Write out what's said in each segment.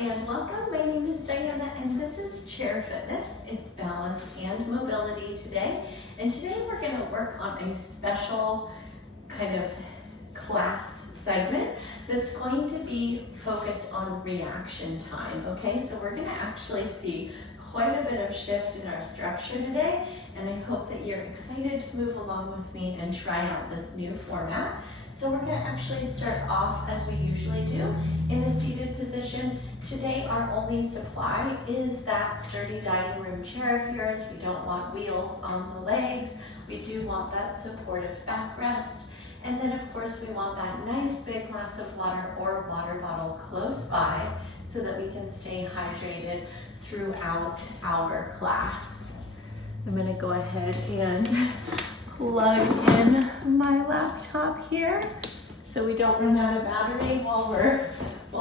and welcome. My name is Diana and this is Chair Fitness. It's balance and mobility today. And today we're going to work on a special kind of class segment that's going to be focused on reaction time. Okay, so we're going to actually see quite a bit of shift in our structure today, and I hope that you're excited to move along with me and try out this new format. So we're going to actually start off as we usually do in a seated position. Today our only supply is that sturdy dining room chair of yours. We don't want wheels on the legs. We do want that supportive backrest. And then of course we want that nice big glass of water or water bottle close by so that we can stay hydrated throughout our class. I'm going to go ahead and plug in my laptop here so we don't run out of battery while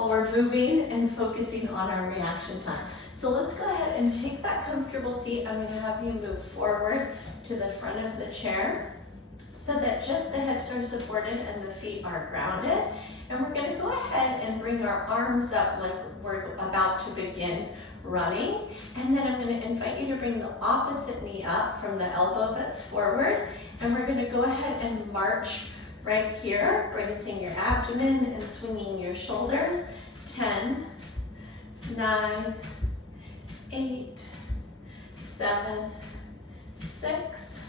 we're moving and focusing on our reaction time. So let's go ahead and take that comfortable seat. I'm going to have you move forward to the front of the chair so that just the hips are supported and the feet are grounded. And we're going to go ahead and bring our arms up like we're about to begin running. And then I'm going to invite you to bring the opposite knee up from the elbow that's forward. And we're going to go ahead and march right here, bracing your abdomen and swinging your shoulders. 10, 9, 8, 7, 6,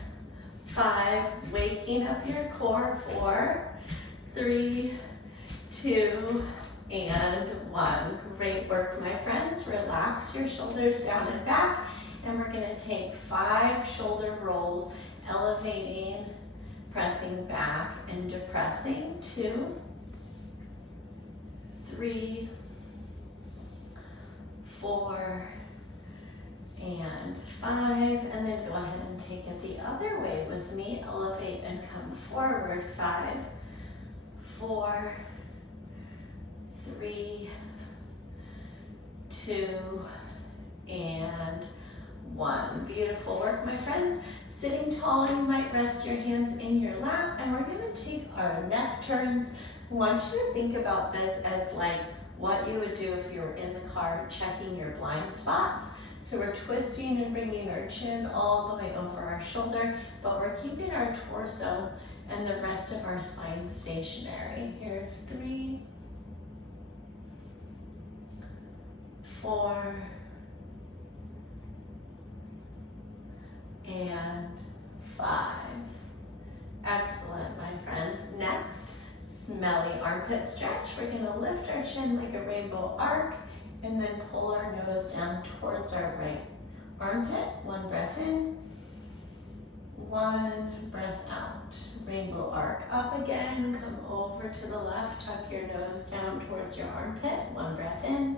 5, waking up your core, 4, 3, 2, and 1. Great work, my friends. Relax your shoulders down and back, and we're going to take 5 shoulder rolls, elevating, pressing back and depressing. 2, 3, 4, and 5, and then go ahead and take it the other way with me. Elevate and come forward. 5, 4, 3, 2, and 1. Beautiful work, my friends. Sitting tall, you might rest your hands in your lap, and we're going to take our neck turns. I want you to think about this as like what you would do if you were in the car checking your blind spots. So we're twisting and bringing our chin all the way over our shoulder, but we're keeping our torso and the rest of our spine stationary. Here's 3, 4, and 5. Excellent, my friends. Next, smelly armpit stretch. We're going to lift our chin like a rainbow arc and then pull our nose down towards our right armpit. 1 breath in, 1 breath out. Rainbow arc up again. Come over to the left. Tuck your nose down towards your armpit. 1 breath in,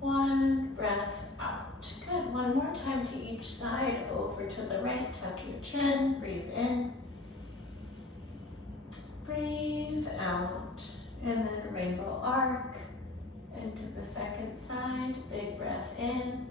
1 breath out. Good. One more time to each side. Over to the right. Tuck your chin. Breathe in. Breathe out. And then rainbow arc. Into the second side. Big breath in.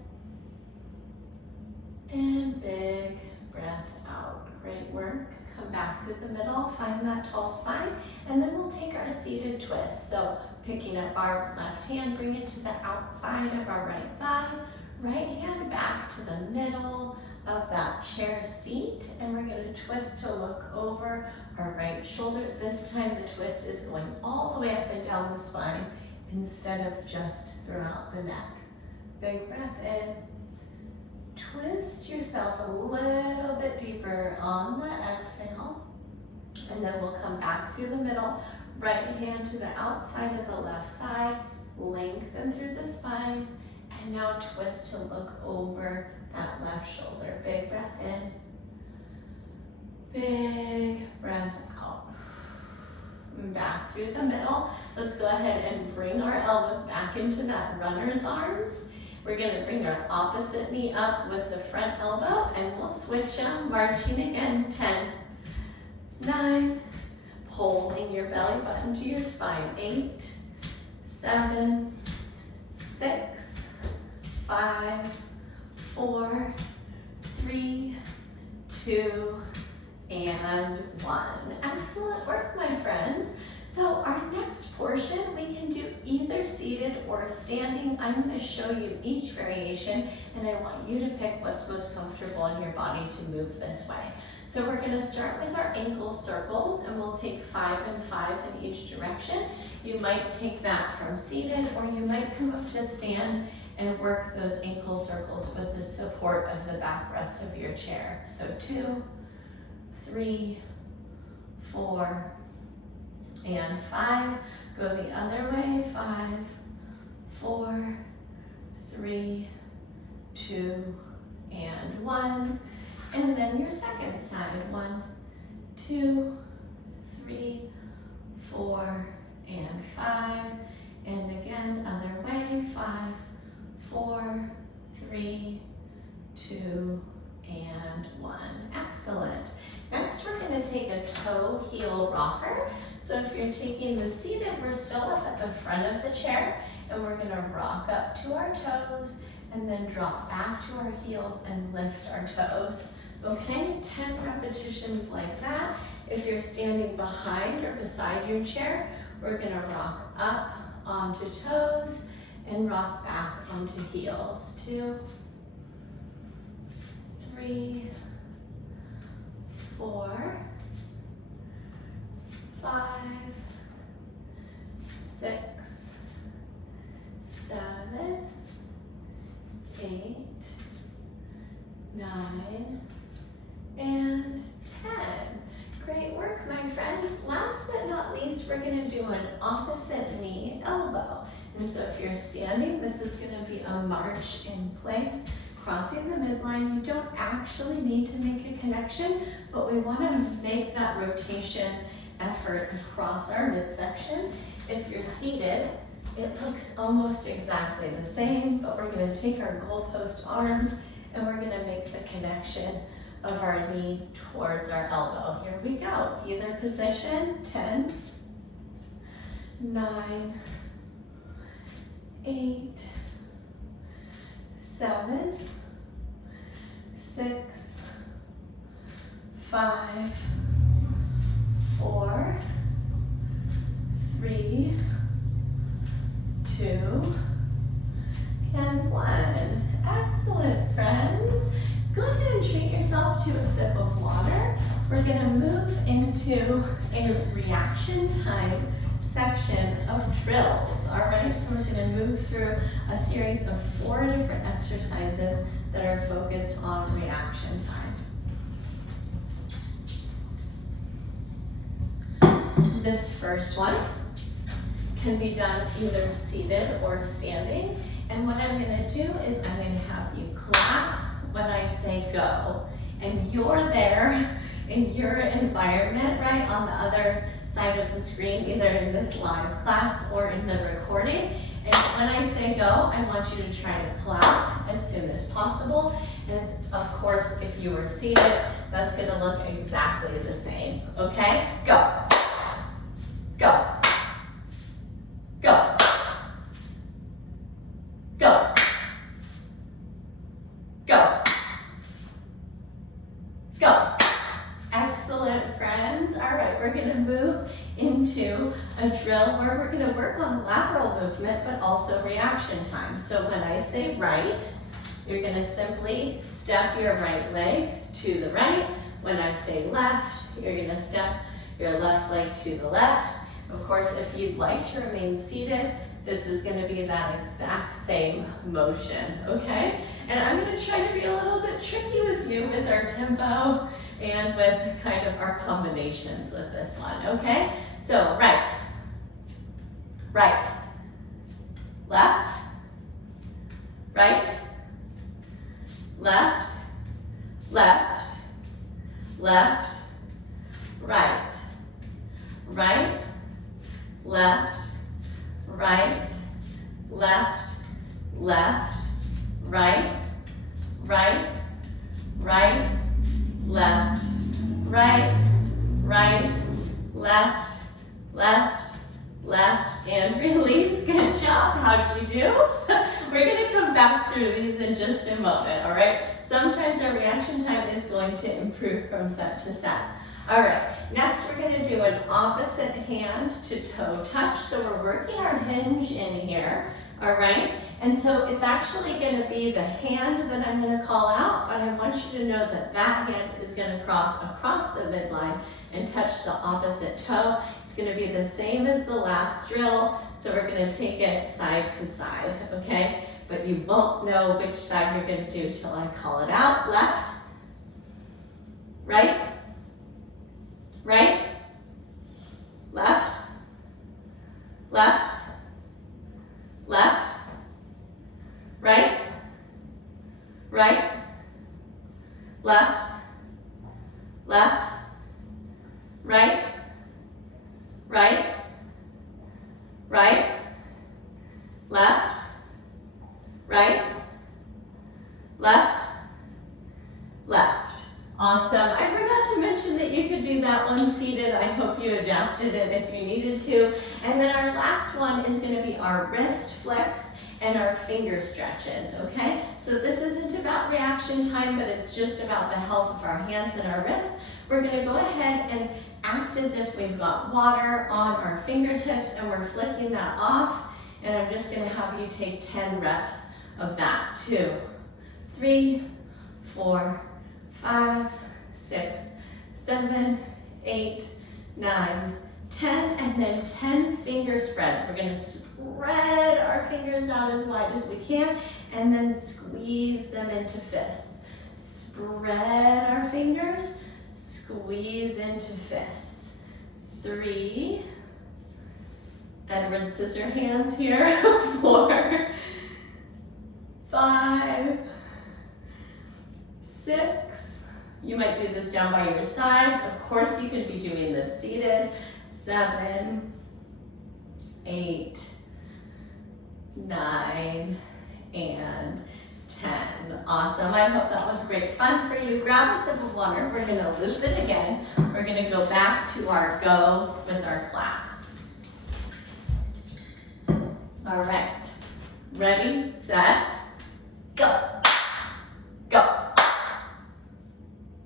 And big breath out. Great work. Come back through the middle. Find that tall spine. And then we'll take our seated twist. So picking up our left hand, bring it to the outside of our right thigh. Right hand back to the middle of that chair seat. And we're going to twist to look over our right shoulder. This time the twist is going all the way up and down the spine instead of just throughout the neck. Big breath in. Twist yourself a little bit deeper on the exhale. And then we'll come back through the middle. Right hand to the outside of the left thigh. Lengthen through the spine. And now twist to look over that left shoulder. Big breath in. Big breath out. Back through the middle. Let's go ahead and bring our elbows back into that runner's arms. We're going to bring our opposite knee up with the front elbow and we'll switch them, marching again. 10, 9, pulling your belly button to your spine. 8, 7, 6, 5, 4, 3, 2, and 1. Excellent work, my friends. So So our next portion, we can do either seated or standing. I'm going to show you each variation, and I want you to pick what's most comfortable in your body to move this way. So we're going to start with our ankle circles, and we'll take 5 and 5 in each direction. You might take that from seated, or you might come up to stand and work those ankle circles with the support of the backrest of your chair. So 2, 3, 4, and 5. Go the other way. 5, 4, 3, 2, and 1. And then your second side. 1, 2, 3, 4, and 5. And again, other way. 5, 4, 3, 2, and 1. Excellent. Next, we're going to take a toe heel rocker. So if you're taking the seated, we're still up at the front of the chair, and we're going to rock up to our toes and then drop back to our heels and lift our toes. Okay, 10 repetitions like that. If you're standing behind or beside your chair, we're going to rock up onto toes and rock back onto heels. 2, 3, 4, 5, 6, 7, 8, 9, and 10. Great work, my friends. Last but not least, we're going to do an opposite knee elbow. And so if you're standing, this is going to be a march in place, crossing the midline. We don't actually need to make a connection, but we want to make that rotation effort across our midsection. If you're seated, it looks almost exactly the same, but we're going to take our goalpost arms and we're going to make the connection of our knee towards our elbow. Here we go. Either position. 10, 9, 8, 7, 6, 5, 4, 3, 2, and 1. Excellent, friends. Go ahead and treat yourself to a sip of water. We're going to move into a reaction time section of drills. All right, so we're going to move through a series of 4 different exercises that are focused on reaction time. This first one can be done either seated or standing. And what I'm going to do is I'm going to have you clap when I say go. And you're there in your environment, right, on the other side of the screen, either in this live class or in the recording. And when I say go, I want you to try to clap as soon as possible. And of course, if you were seated, that's going to look exactly the same. Okay? Go. Go. Go. Go. Go. Go. Excellent, friends. All right, we're going to move into a drill where we're going to work on lateral movement, but also reaction time. So when I say right, you're going to simply step your right leg to the right. When I say left, you're going to step your left leg to the left. Of course, if you'd like to remain seated, this is going to be that exact same motion, okay? And I'm going to try to be a little bit tricky with you with our tempo and with kind of our combinations with this one, okay? So right, right, left, right, left, left, left, right, right, left, right, left, left, right, right, right, left, right, right, left, left, left, and release. Good job. How'd you do? We're going to come back through these in just a moment, all right? Sometimes our reaction time is going to improve from set to set. All right, next we're gonna do an opposite hand to toe touch. So we're working our hinge in here, all right? And so it's actually gonna be the hand that I'm gonna call out, but I want you to know that that hand is gonna cross across the midline and touch the opposite toe. It's gonna be the same as the last drill. So we're gonna take it side to side, okay? But you won't know which side you're gonna do till I call it out. Left, right, right, left, left, left, right, right, left, left, right, right, right, left, right, left, left. Awesome. I forgot to mention that you could do that one seated. I hope you adapted it if you needed to. And then our last one is going to be our wrist flicks and our finger stretches, okay? So this isn't about reaction time, but it's just about the health of our hands and our wrists. We're going to go ahead and act as if we've got water on our fingertips and we're flicking that off. And I'm just going to have you take 10 reps of that. 2, 3, 4, 5, 6, 7, 8, 9, 10, and then 10 finger spreads. We're going to spread our fingers out as wide as we can and then squeeze them into fists. Spread our fingers, squeeze into fists. 3, Edward Scissorhands here. 4, 5, 6, you might do this down by your sides. Of course, you could be doing this seated. 7, 8, 9, and 10. Awesome. I hope that was great fun for you. Grab a sip of water. We're going to loop it again. We're going to go back to our go with our clap. All right. Ready, set, go. Go.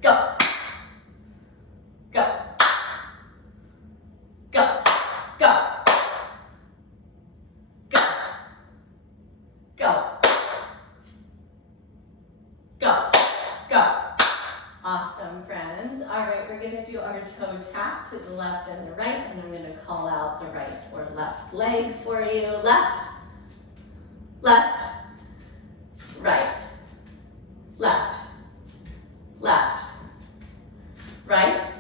Go. Go. Go. Go. Go. Go. Go. Go. Awesome, friends. All right, we're going to do our toe tap to the left and the right, and I'm going to call out the right or left leg for you. Left, left, right, left, left, right,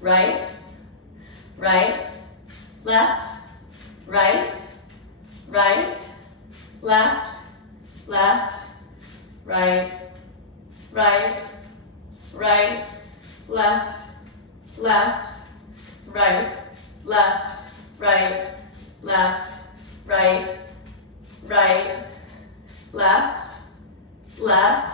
right, right, left, right, right, left, left, right, right, right, left, left, right, left, right, left, right, right, left, left,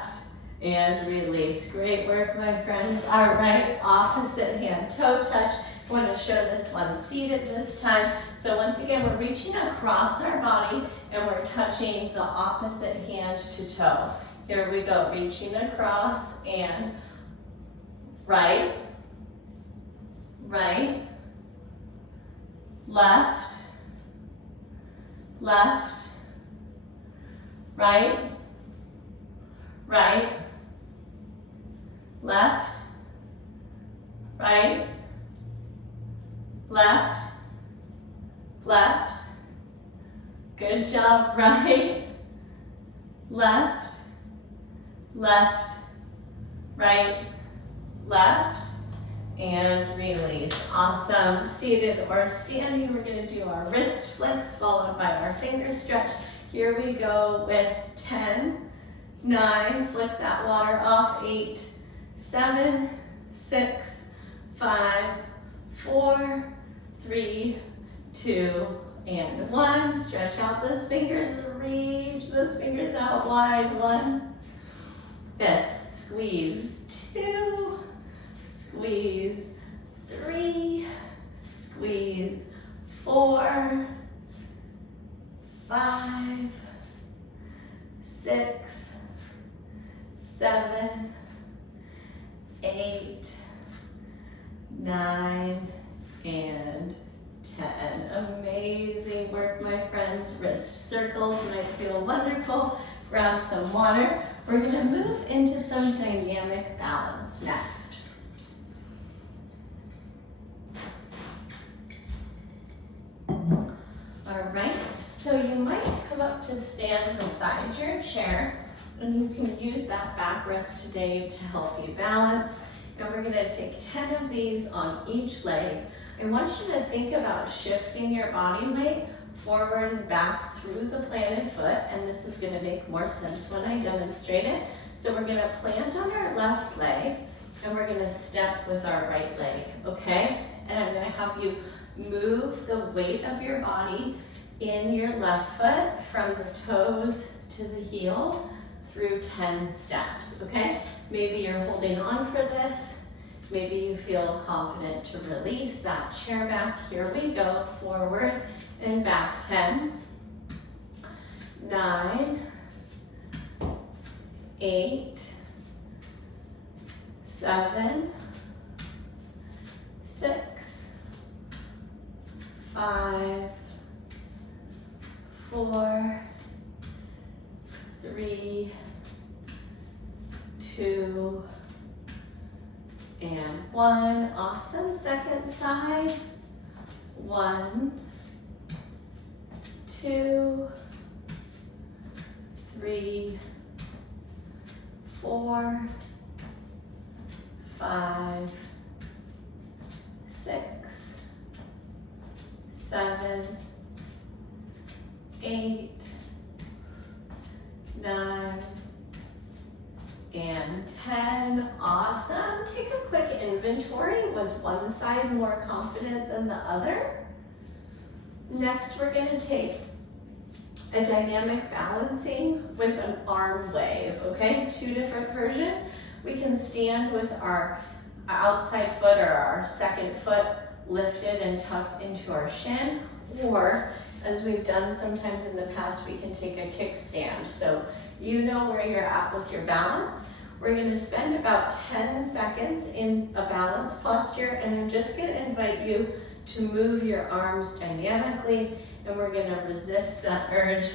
and release. Great work, my friends. All right, opposite hand toe touch. I want to show this one seated this time. So once again, we're reaching across our body and we're touching the opposite hand to toe. Here we go, reaching across and right, right, left, left, right, right, left, right, left, left. Good job, right, left, left, right, left, and release. Awesome. Seated or standing, we're going to do our wrist flicks followed by our finger stretch. Here we go with 10, 9, flick that water off, 8, 7, 6, 5, 4, 3, 2, and 1. Stretch out those fingers, reach those fingers out wide. 1, fist, squeeze. 2, squeeze. 3, squeeze. 4, 5, 6, 7, 8, 9, and 10. Amazing work, my friends. Wrist circles might feel wonderful. Grab some water. We're gonna move into some dynamic balance next. All right, so you might come up to stand beside your chair, and you can use that backrest today to help you balance. And we're gonna take 10 of these on each leg. I want you to think about shifting your body weight forward and back through the planted foot, and this is gonna make more sense when I demonstrate it. So we're gonna plant on our left leg, and we're gonna step with our right leg, okay? And I'm gonna have you move the weight of your body in your left foot from the toes to the heel through 10 steps, okay? Maybe you're holding on for this. Maybe you feel confident to release that chair back. Here we go, forward and back. 10, 9, 8, 7, 6, 5, 4, 3, 2, and 1. Awesome. Second side. 1, 2, 3, 4, 5, 6, 7, 8, 9, and 10. Awesome. Take a quick inventory. Was one side more confident than the other? Next, we're going to take a dynamic balancing with an arm wave, okay? 2 different versions. We can stand with our outside foot or our second foot lifted and tucked into our shin, or as we've done sometimes in the past, we can take a kickstand. So you know where you're at with your balance. We're gonna spend about 10 seconds in a balance posture, and I'm just gonna invite you to move your arms dynamically, and we're gonna resist that urge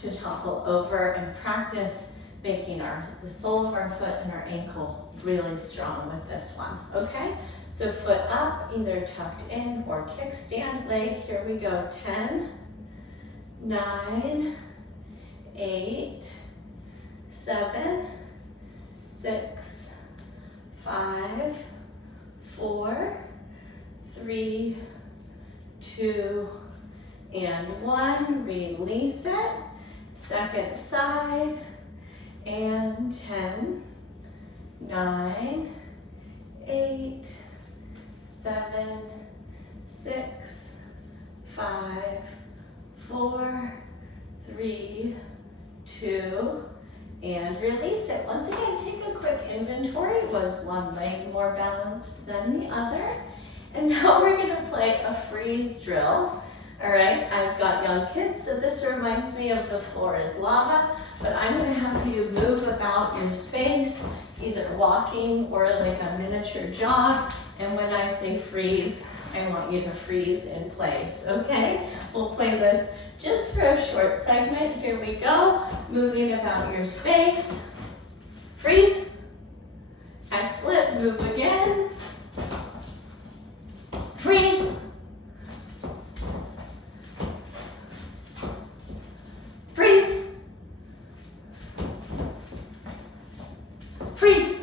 to topple over and practice making the sole of our foot and our ankle really strong with this one, okay? So foot up, either tucked in or kickstand leg. Here we go, 10, 9, 8, 7, 6, 5, 4, 3, 2, and 1. Release it. Second side. And 10, 9, 8, 7, 6, 5, 4, 3, 2, and release it. Once again, take a quick inventory. Was one leg more balanced than the other? And now we're gonna play a freeze drill. All right, I've got young kids, so this reminds me of the floor is lava, but I'm gonna have you move about your space, either walking or like a miniature jog. And when I say freeze, I want you to freeze in place, okay? We'll play this just for a short segment. Here we go. Moving about your space. Freeze. Excellent. Move again. Freeze. Freeze. Freeze.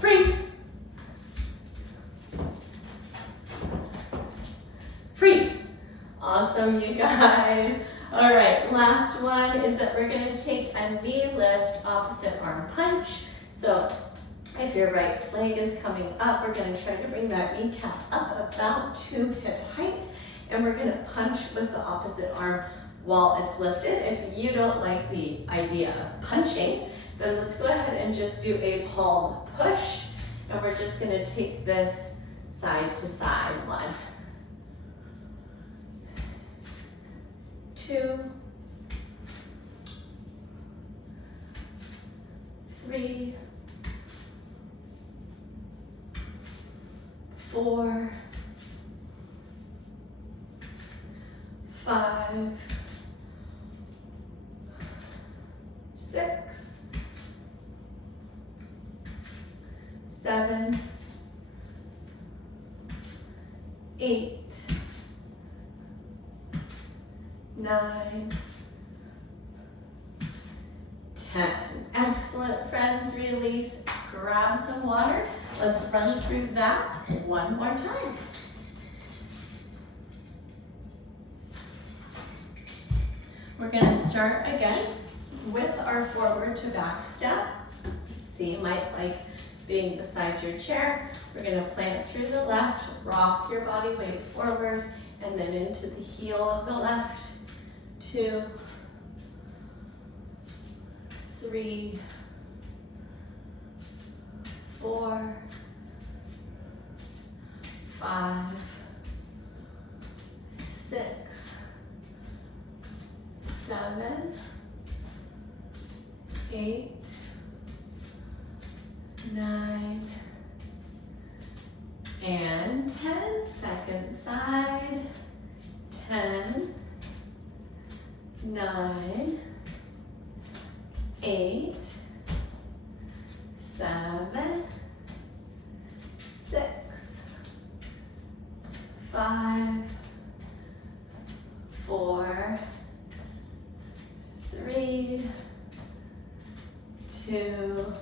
Freeze. Freeze. Awesome, you guys. All right, last one is that we're gonna take a knee lift, opposite arm punch. So if your right leg is coming up, we're gonna try to bring that kneecap up about to hip height, and we're gonna punch with the opposite arm while it's lifted. If you don't like the idea of punching, then let's go ahead and just do a palm push, and we're just gonna take this side to side. 1, 2, 3, 4, 5, 6, 7, 8, 9, 10. Excellent, friends. Release. Grab some water. Let's run through that one more time. We're going to start again with our forward to back step. So you might like being beside your chair. We're going to plant through the left, rock your body weight forward, and then into the heel of the left. 2, 3, 4, 5, 6, 7, 8, 9, and 10. Second side. 10, 9, 8, 7, 6, 5, 4, 3, 2,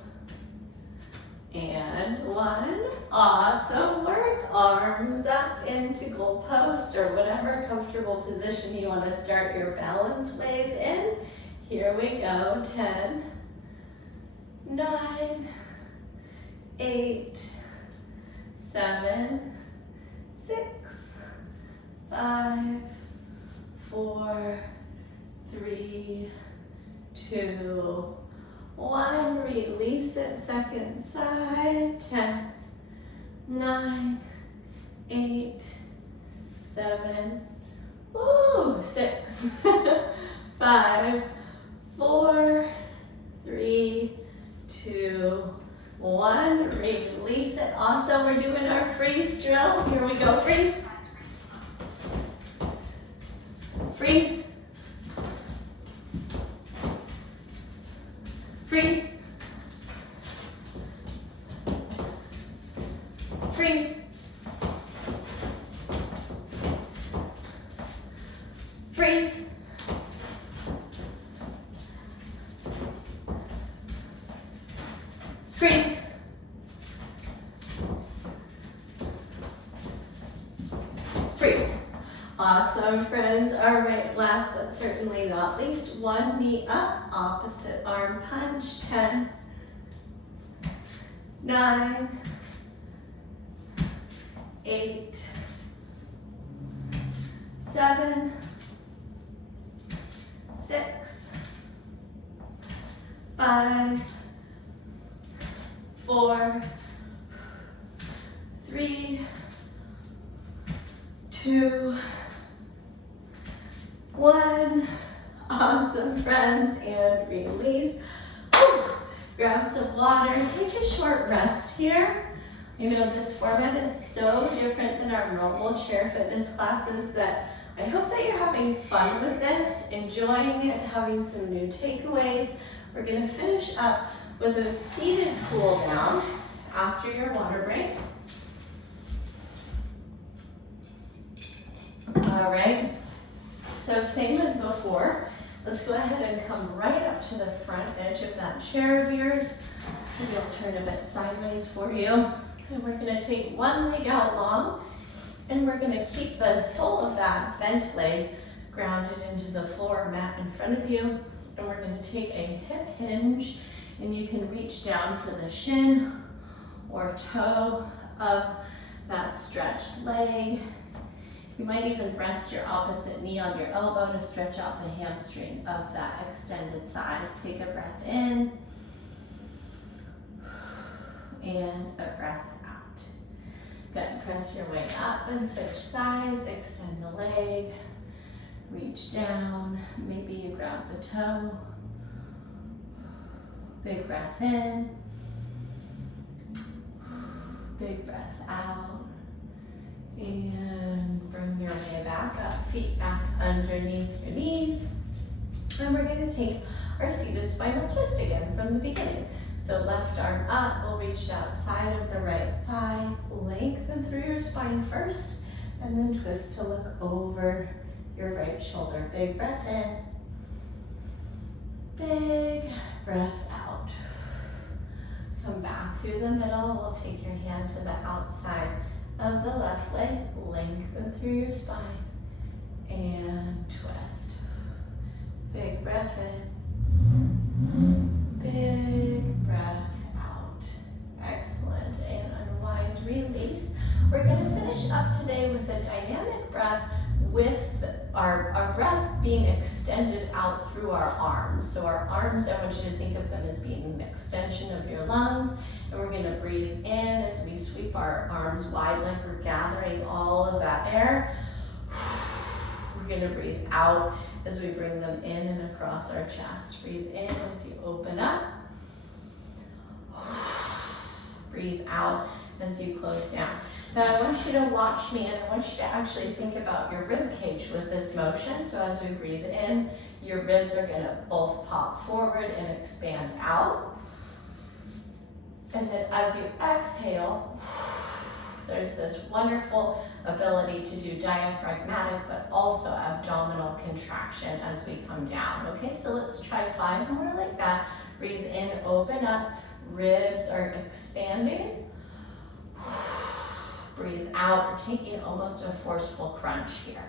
and 1. Awesome work. Arms up into goal post or whatever comfortable position you want to start your balance wave in. Here we go. 10, 9, 8, 7, 6, 5, 4, 3, 2, 1. Release it. Second side. 10, 9, 8, 7, 6, 5, 4, 3, 2, 1. Release it. Awesome. We're doing our freeze drill. Here we go. Freeze. Freeze. Freeze. Freeze. Freeze. Freeze. Freeze. Awesome, friends. All right, last but certainly not least, one knee up, opposite arm punch. 10, 9, 8, 7, 6, 5, 4, 3, 2, 1. Awesome, friends, and release. Whew. Grab some water, take a short rest here. You know, this format is so different than our normal chair fitness classes that I hope that you're having fun with this, enjoying it, having some new takeaways. We're gonna finish up with a seated cool down after your water break. All right, so same as before. Let's go ahead and come right up to the front edge of that chair of yours. Maybe I'll turn a bit sideways for you. And we're gonna take one leg out long, and we're gonna keep the sole of that bent leg grounded into the floor mat in front of you. And we're gonna take a hip hinge, and you can reach down for the shin or toe of that stretched leg. You might even rest your opposite knee on your elbow to stretch out the hamstring of that extended side. Take a breath in and a breath out. Good. Press your way up and switch sides. Extend the leg. Reach down. Maybe you grab the toe. Big breath in. Big breath out. And bring your way back up, feet back underneath your knees. And we're going to take our seated spinal twist again from the beginning. So left arm up, we'll reach outside of the right thigh, lengthen through your spine first, and then twist to look over your right shoulder. Big breath in, big breath out. Come back through the middle, we'll take your hand to the outside of the left leg, lengthen through your spine, and twist. Big breath in, big breath out. Excellent, and unwind, release. We're gonna finish up today with a dynamic breath with our breath being extended out through our arms. So our arms, I want you to think of them as being an extension of your lungs. And we're gonna breathe in as we sweep our arms wide like we're gathering all of that air. We're gonna breathe out as we bring them in and across our chest. Breathe in as you open up. Breathe out as you close down. Now I want you to watch me, and I want you to actually think about your rib cage with this motion. So as we breathe in, your ribs are gonna both pop forward and expand out. And then as you exhale, there's this wonderful ability to do diaphragmatic but also abdominal contraction as we come down. Okay, so let's try 5 more like that. Breathe in, open up, ribs are expanding. Breathe out, we're taking almost a forceful crunch here.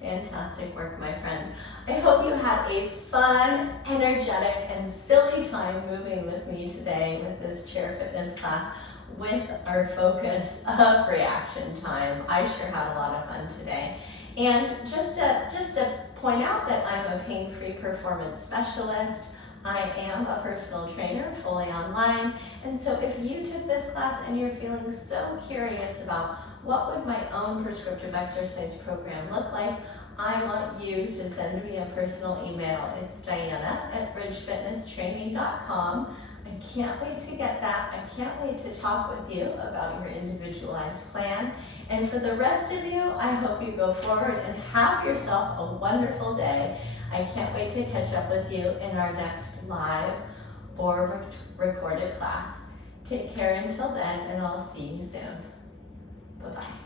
Fantastic work, my friends. I hope you had a fun, energetic, and silly time moving with me today with this chair fitness class with our focus of reaction time. I sure had a lot of fun today. And just to point out that I'm a pain-free performance specialist. I am a personal trainer, fully online. And so if you took this class and you're feeling so curious about what would my own prescriptive exercise program look like, I want you to send me a personal email. It's Diana@bridgefitnesstraining.com. I can't wait to get that. I can't wait to talk with you about your individualized plan. And for the rest of you, I hope you go forward and have yourself a wonderful day. I can't wait to catch up with you in our next live or recorded class. Take care until then, and I'll see you soon. Bye-bye.